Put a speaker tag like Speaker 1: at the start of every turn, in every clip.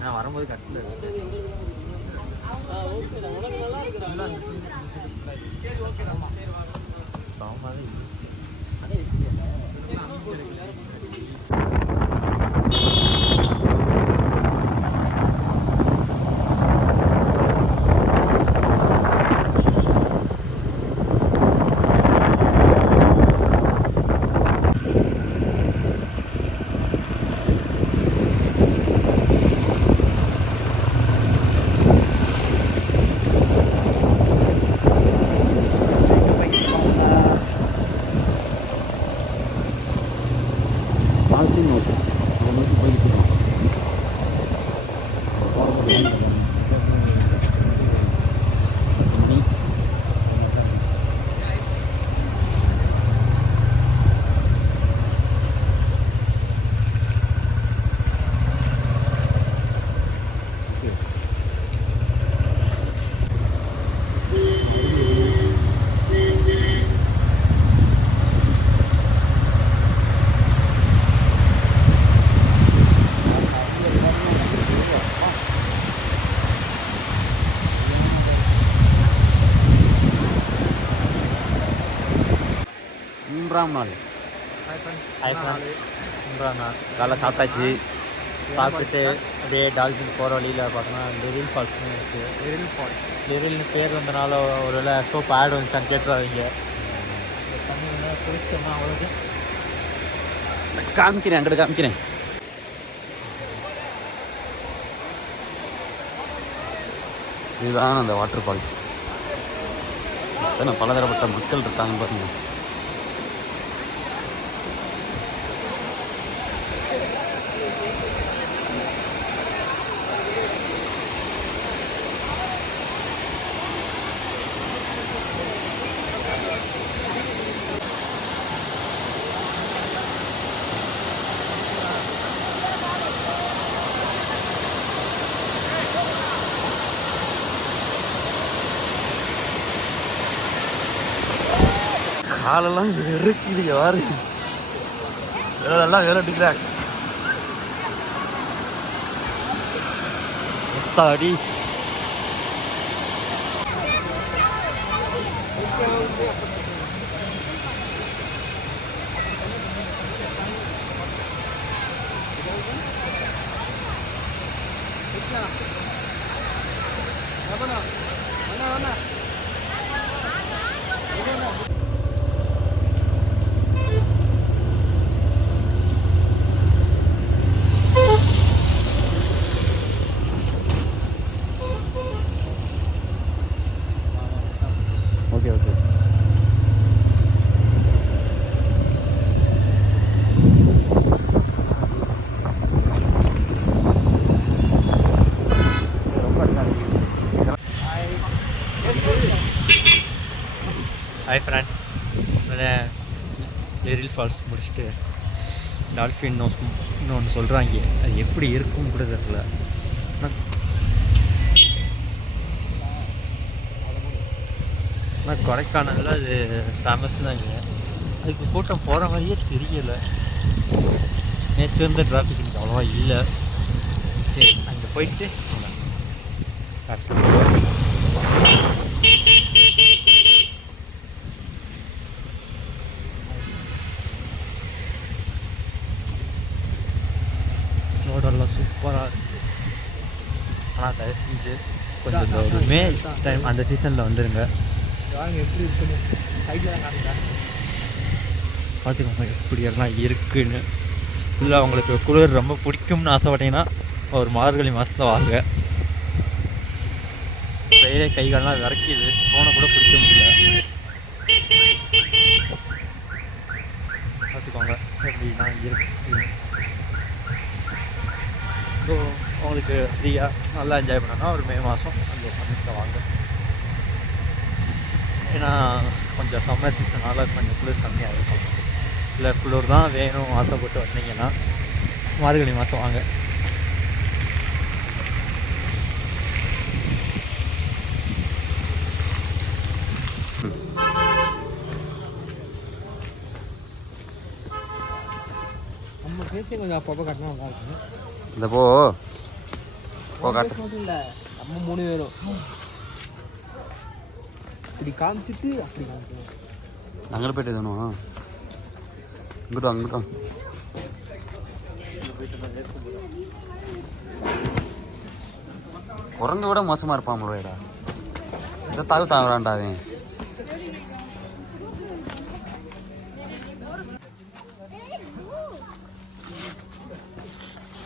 Speaker 1: நான் வரும்போது கட்டில்
Speaker 2: டால்ஃபின் ஹவுஸ் அதை நோக்கி போயிட்டு இருக்கோம் பத்து மணி மூன்றாம் நாள்
Speaker 1: ஹாய் ஃப்ரெண்ட்ஸ் மூன்றாம் நாள் காலைல சாப்பிட்டாச்சு. சாப்பிட்டுட்டு அப்படியே டால்ஃபின் போகிற வழியில் பார்த்தோன்னா லிரில் ஃபால்ஸ்னு இருக்குது லிரில் ஃபால்ஸ். லிரில்னு பேர் வந்தனால ஒரு வேளை சோப் ஆட் வந்துச்சான்னு வந்து குளிச்சோம்னா அவ்வளோது
Speaker 2: காமிக்கிறேன் அங்கிட்டு காமிக்கிறேன். இதுதான் அந்த வாட்டர் ஃபால்ஸ் எத்தனை பலதரப்பட்ட மக்கள் இருக்காங்க பாருங்க. காலெல்லாம் வெறுக்குது யாரு எல்லாம் வேலை எடுக்கிறாங்க அடி okay okay
Speaker 1: hi friends Liril falls முடிச்சுட்டு டால்ஃபின் நோஸ் இன்னொன்று சொல்கிறாங்க அது எப்படி இருக்கும் கூட தெரியல. ஆனால் கொடைக்கானலில் அது ஃபேமஸ் தாங்க அதுக்கு கூட்டம் போகிற மாதிரியே தெரியலை. நேற்று இருந்த டிராஃபிக் எனக்கு அவ்வளோவா இல்லை. சரி அங்கே போயிட்டு கரெக்டாக சூப்பராக இருக்கு ஆனால் தயவு செஞ்சு கொஞ்சம் இந்த ஒரு மே டைம் அந்த சீசனில் வந்துருங்க.
Speaker 3: எப்படி இருக்குன்னு? சைடில் காமிக்கிறாங்க
Speaker 1: பார்த்துக்கோங்க எப்படி எல்லாம் இருக்குன்னு. இல்லை உங்களுக்கு குளிர் ரொம்ப பிடிக்கும்னு ஆசைப்பட்டீங்கன்னா ஒரு மார்கழி மாதத்தில் வாங்க. வெயிலே கைகாலெலாம் விறக்கிது ஃபோனை கூட பிடிக்க முடியல. பார்த்துக்கோங்க எப்படின்னா இருக்கு. ஸோ உங்களுக்கு ஃப்ரீயாக நல்லா என்ஜாய் பண்ணணும் ஒரு மே மாதம் அந்த பண்ணிட்டு வாங்க. ஏன்னா கொஞ்சம் சம்மர் சீசனால் கொஞ்சம் குளிர் கம்மியாக இருக்கும். இல்லை குளிர் தான் வேணும் ஆசைப்பட்டு வந்தீங்கன்னா மார்கழி மாதம் வாங்க.
Speaker 3: நம்ம பேசி கொஞ்சம் அப்பப்போ கட்டினா நல்லா இருக்கும்
Speaker 2: இந்த போ. போ காட்டு.
Speaker 3: நம்ம மூணு பேரும். இப்படி காமிச்சிட்டு அப்படி காமிக்கணும்.
Speaker 2: நாங்களும் போயிட்டு தானோ இங்கிட்டும் அங்கிட்டும் குரங்கு விட மோசமாக இருப்பான் முழுவேடா இதை தாவு தாங்குறான்டா அவன்.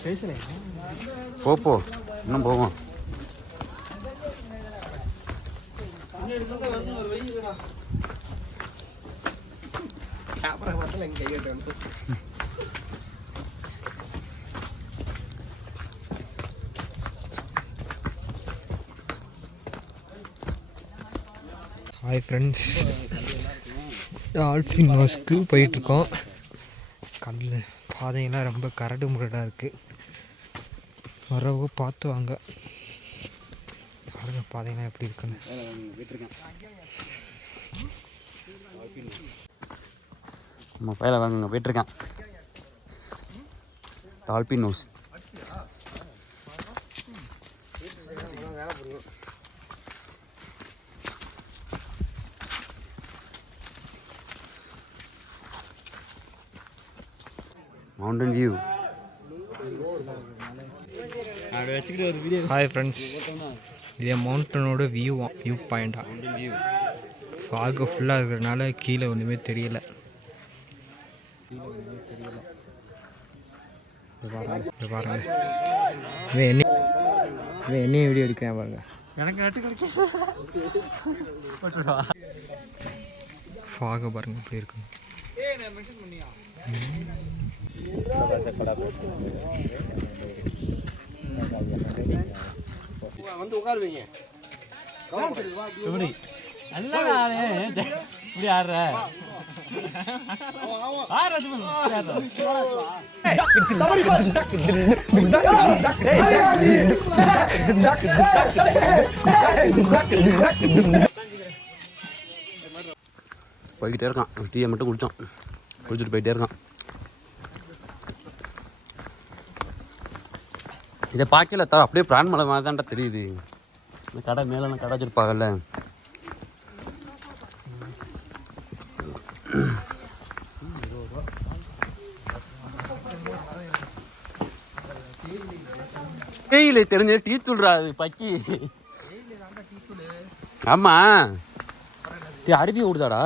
Speaker 3: பேசலை
Speaker 2: போ போ. இன்னும் போவோம்.
Speaker 3: ஹாய் ஃப்ரெண்ட்ஸ் டால்ஃபின் ஹவுஸ்க்கு போயிட்டுருக்கோம் கல் பாதையெல்லாம் ரொம்ப கரடு முரடாக இருக்குது வரவங்க பார்த்து வாங்க. பாருங்க பாதையெல்லாம் எப்படி இருக்குன்னு.
Speaker 2: நம்ம பயில வாங்க போயிட்டுருக்கேன். Dolphin nose. மவுண்டன் வியூ
Speaker 1: அதை வச்சுக்கிட்டு ஒரு வீடியோ
Speaker 3: ஹாய் ஃப்ரெண்ட்ஸ் இது மவுண்டனோட வியூ வியூ பாயிண்டா ஃபாகு ஃபுல்லாக இருக்கிறதுனால கீழே ஒன்றுமே தெரியல. பாருங்க பாருங்க. இவன் என்ன இவன் என்னையும் வீடியோ எடுக்கிறேன் பாருங்க.
Speaker 1: எனக்கு நட்டு
Speaker 3: பாருங்க எப்படி இருக்கு.
Speaker 1: இப்படி இப்படி ஆடுற.
Speaker 2: போய்கிட்டே இருக்கான். டீயை மட்டும் குடித்தான் குடிச்சிட்டு போயிட்டே இருக்கான். இதை பார்க்கல தா அப்படியே பிரான் மலை மாதிரி தான்டா தெரியுது. இந்த கடை மேலே கடை வச்சுருப்பாங்கல்ல. தேயிலை தெரிஞ்ச டீ தூள்றா அது பக்கி. ஆமா. டீ அருவி ஓடுதாடா.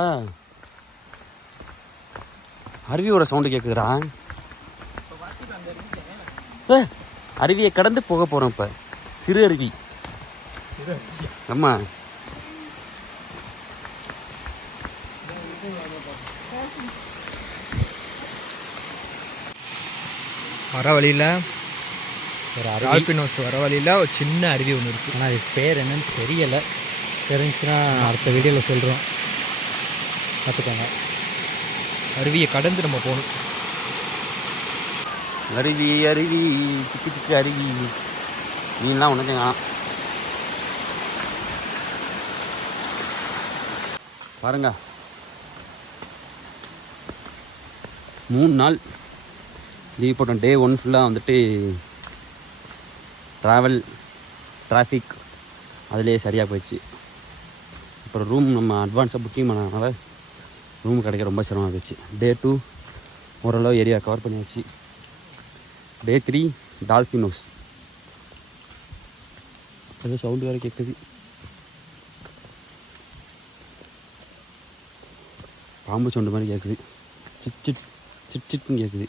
Speaker 2: அருவியோட சவுண்டு கேட்குதுடா ஏ, அருவியை கடந்து போக போகிறோம் இப்போ. சிறு அருவி. ஆமா
Speaker 3: வர வழியில் ஒரு ஹவுஸ் வர வழியில் ஒரு சின்ன அருவி ஒன்று இருக்குது
Speaker 1: ஆனால் இது பேர் என்னன்னு தெரியலை. தெரிஞ்சுன்னா அடுத்த வீடியோவில் சொல்கிறோம் பார்த்துக்கோங்க.
Speaker 3: அருவியை கடந்து நம்ம போகணும்.
Speaker 2: அருவி அருவி சிக்கு சிக்கு அருவி. மீன்லாம் உனக்கு காணாம் பாருங்க. மூணு நாள் லீவ் போட்டோம். டே ஒன் ஃபுல்லாக வந்துட்டு ட்ராவல் டிராஃபிக் அதுலேயே சரியாக போயிடுச்சு. அப்புறம் ரூம் நம்ம அட்வான்ஸாக புக்கிங் பண்ணதுனால ரூம் கிடைக்க ரொம்ப சிரமமாக போயிடுச்சு. டே டூ ஓரளவு ஏரியா கவர் பண்ணியாச்சு. டே த்ரீ டால்ஃபினோஸ் ஏதோ சவுண்டு வேறு கேட்குது பாம்பு சவுண்டு மாதிரி கேட்குது சிட் சிட் சிட் சிட்னு கேட்குது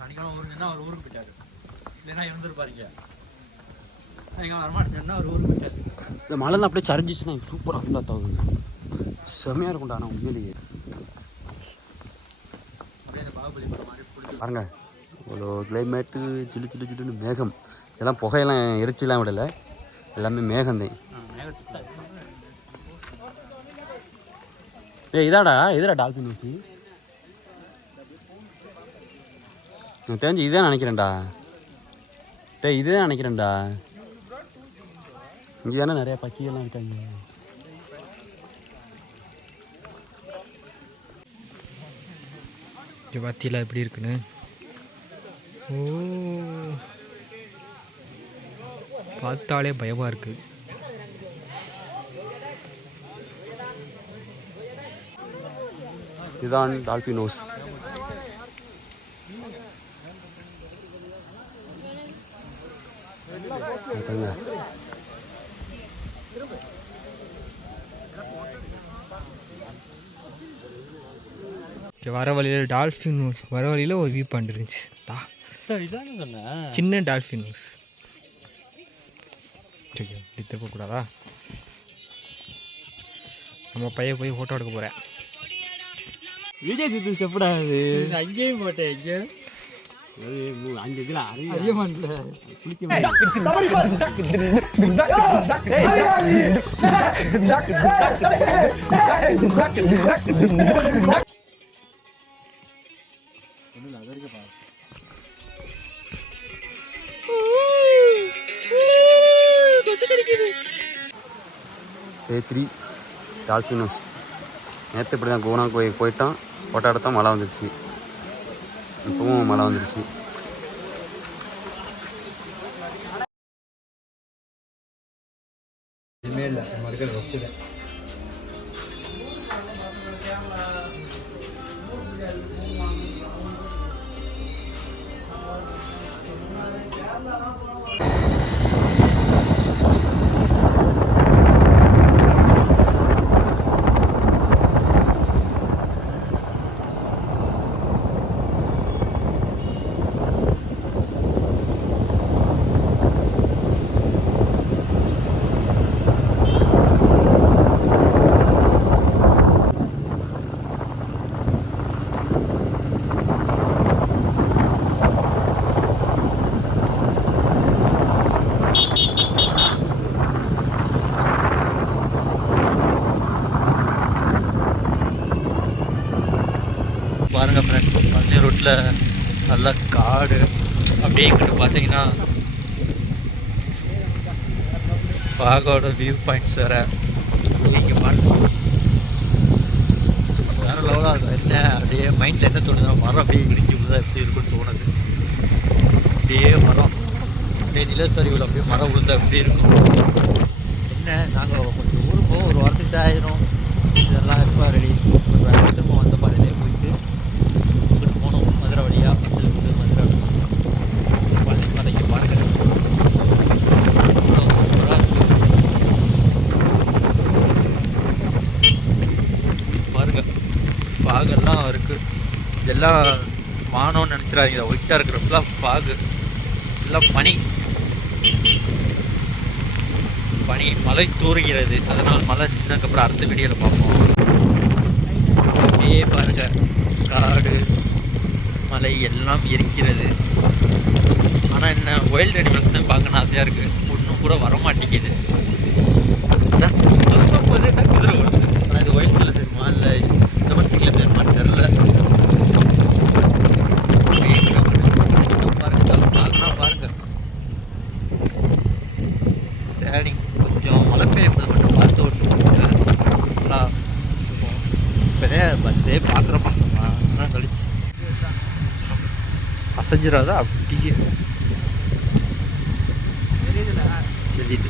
Speaker 1: சனிக்கிழமை அவர் ஊருக்கு போயிட்டாரு? இல்லைன்னா இருந்திருப்பாருங்க சனிக்கிழமை வரமாட்டேன்னா அவர் ஊருக்கு போயிட்டாரு?
Speaker 2: இந்த மழைலாம் அப்படியே சரிஞ்சிச்சுன்னா சூப்பராக ஃபுல்லாக தகுது செம்மையாக இருக்கும்டா நான் உண்மையிலேயே
Speaker 1: அப்படியே அந்த பாகுபலி படம் மாதிரி புடிச்சு
Speaker 2: பாருங்க இவ்வளோ கிளைமேட்டு சில்லு சில்லு சில்லுன்னு மேகம். இதெல்லாம் புகையெல்லாம் எரிச்சலாம் விடலை. எல்லாமே மேகந்தேன்
Speaker 1: மேகத்தை
Speaker 2: ஏய் இதாடா இதுடா டால்ஃபின் ஊசி நான் தெரிஞ்சு இதே நினைக்கிறேன்டா. டேய் இதே நினைக்கிறேன்டா. இங்கே தானே நிறையா பக்கியெல்லாம் இருக்காங்க.
Speaker 3: இங்கே பார்த்தீங்களா எப்படி இருக்குன்னு? ஓ. பார்த்தாலே பயமாக இருக்குது
Speaker 2: இதுதான் டால்ஃபின் ஹவுஸ் பாருங்க
Speaker 3: இது வர வழியில் டால்ஃபின் ஹவுஸ் வர வழியில் ஒரு வியூ பாயிண்ட் இருந்துச்சு தா சின்ன டால்ஃபின் ஹவுஸ் சரி இப்படி திருப்பக்கூடாதா நம்ம பையன் போய் ஃபோட்டோ எடுக்க போகிறேன்
Speaker 2: விஜய் சுத்து ஸ்டெப்டா அது
Speaker 1: அங்கேயும் போட்டேன் இங்கே
Speaker 2: அஞ்சு இதில்
Speaker 1: அறிய மாட்டல
Speaker 2: டே த்ரீ டால்ஃபினஸ் நேற்று இப்படி தான் கோனா கோயில் போயிட்டோம். ஃபோட்டோ எடுத்தோம் மழை வந்துருச்சு. இப்போவும் மழை வந்துருச்சு.
Speaker 1: பாருங்கள் ஃப்ரெண்ட் பழனி ரோட்டில் நல்ல காடு. அப்படியே இங்கிட்டு பார்த்தீங்கன்னா ஃபாகோட வியூ பாயிண்ட்ஸ் வேறு. இங்கே பாருங்க. வேறு லெவலாக இருக்கும் என்ன அப்படியே மைண்டில் என்ன தோணுதுன்னா மரம் அப்படியே இடிஞ்சு விழுதா எப்படி இருக்குன்னு தோணுது. அப்படியே மரம். அப்படியே நிலச்சரிவில் அப்படியே மரம் விழுந்தா எப்படி இருக்கும்? என்ன நாங்கள் கொஞ்சம் ஊருக்கு போக ஒரு வாரத்துக்கு தான் ஆயிரும் இதெல்லாம் இப்போ ரெடி திரும்ப வந்த பாதையிலே போயிட்டு இங்கிட்டு போனோம் மதுரை வழியாக அதில் வந்து மதுரை பழனி மலைக்கு பாருங்க அவ்வளோ சூப்பராக இருக்கு பாருங்க ஃபாகெல்லாம் இருக்கு எல்லாம் வானம்னு நினச்சிடாதீங்க. ஒயிட்டாக இருக்கிற ஃபுல்லாக ஃபாகு எல்லாம் பனி. பனி மழை தூறுகிறது. அதனால் மழை நின்னதுக்கப்புறம் அடுத்த வீடியோவில் பார்ப்போம். அப்படியே பாருங்க. காடு மலை எல்லாம் இருக்கிறது ஆனால் என்ன வைல்டு அனிமல்ஸ் தான் பார்க்கணும் ஆசையாக இருக்குது ஒன்றும் கூட வர மாட்டேங்குது அதான் சொல்லும் தான் குதிரை வருது ஆனால் இது வைல்ட்ஸில் சேருமா இல்லை டொமஸ்டிக்கில் சேருமான்னு தெரில பாருங்க பார்க்கணும் பாருங்க டேடி கொஞ்சம் மழை பெய்யும் போது மட்டும் பார்த்து ஓட்டுங்க நல்லா இருக்கும் இப்போதே பஸ்ஸே பார்க்குறப்பா நாள் கழிச்சு அசைஞ்சிடாத அப்படியே தெரியுது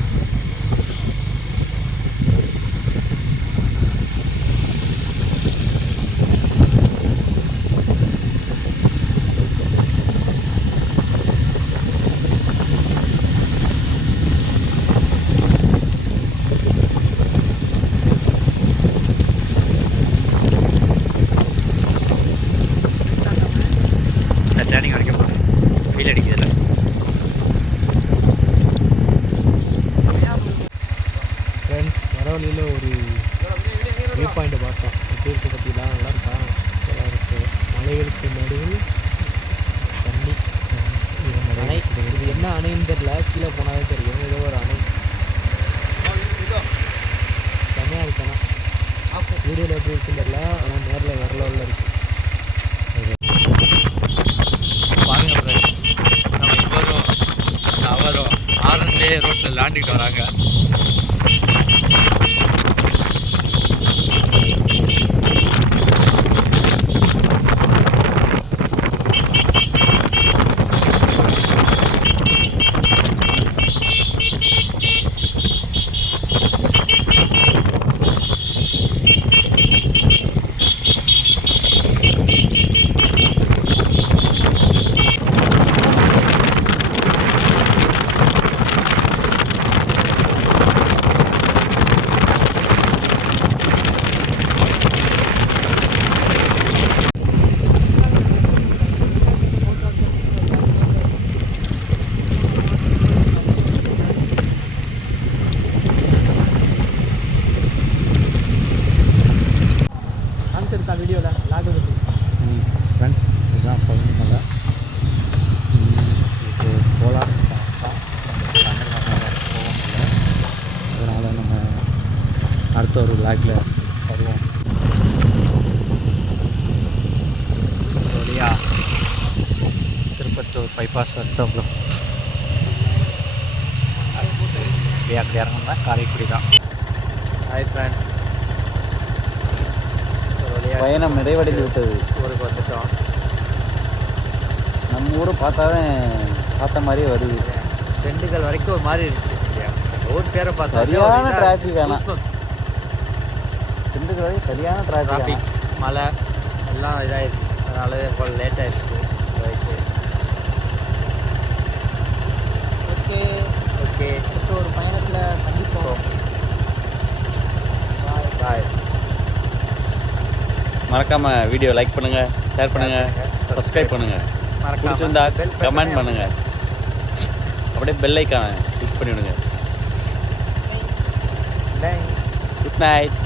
Speaker 1: இந்த டேனிங் வரைக்கும் போகிறேன் வெயில் அடிக்குதுல்ல
Speaker 3: ஃப்ரெண்ட்ஸ் வர வழியில் ஒரு வியூ பாயிண்ட் பார்த்தோம் எப்படி இருக்கு பார்த்தீங்களா நல்லா இருக்கா நல்லா இருக்கு மலைகளுக்கு நடுவில் தண்ணி இது அணை இது என்ன அணைன்னு தெரியல கீழே போனாலே தெரியும் ஏதோ ஒரு அணை செம்மையாக இருக்கு ஆனால் வீடியோவில் எப்படி இருக்குன்னு தெரியல ஆனால் நேரில் வேற லெவலில் இருக்கு
Speaker 1: பாருங்க friends. நம்ம இவரும் அவரும் ஆரன்லே ரோட்டில் விளாண்டுக்கிட்டு வராங்க.
Speaker 2: பிளாக்ல வருவோம்.
Speaker 1: வழியா திருப்பத்தூர் பைபாஸ் ப்ரோ அப்படியே அங்கே இறங்கணும்னா காரைக்குடி தான். ஹாய் ஃப்ரெண்ட்
Speaker 2: பயணம் நிறைவடைந்து விட்டது.
Speaker 1: ஊருக்கு வந்துட்டோம்.
Speaker 2: நம்ம ஊரை பார்த்தாதான் பார்த்த மாதிரியே வருது.
Speaker 1: திண்டுக்கல் வரைக்கும் ஒரு மாதிரி இருக்கு ரோட் பேரை பார்த்தா
Speaker 2: சரியான traffic ஆனா. திண்டுக்கல் வரைக்கும் சரியான டிராஃபிக்
Speaker 1: மழை எல்லாம் இதாகிடுச்சு அதனால இப்போ லேட் ஆயிடுச்சு. Right okay okay. அடுத்த ஒரு பயணத்தில் சந்திப்போம். பாய் பாய்
Speaker 2: மறக்காம வீடியோ லைக் பண்ணுங்க ஷேர் பண்ணுங்க சப்ஸ்கிரைப் பண்ணுங்க. பிடிச்சிருந்தா கமெண்ட் பண்ணுங்க. அப்படியே பெல் ஐக்கான கிளிக் பண்ணி விடுங்க குட் நைட்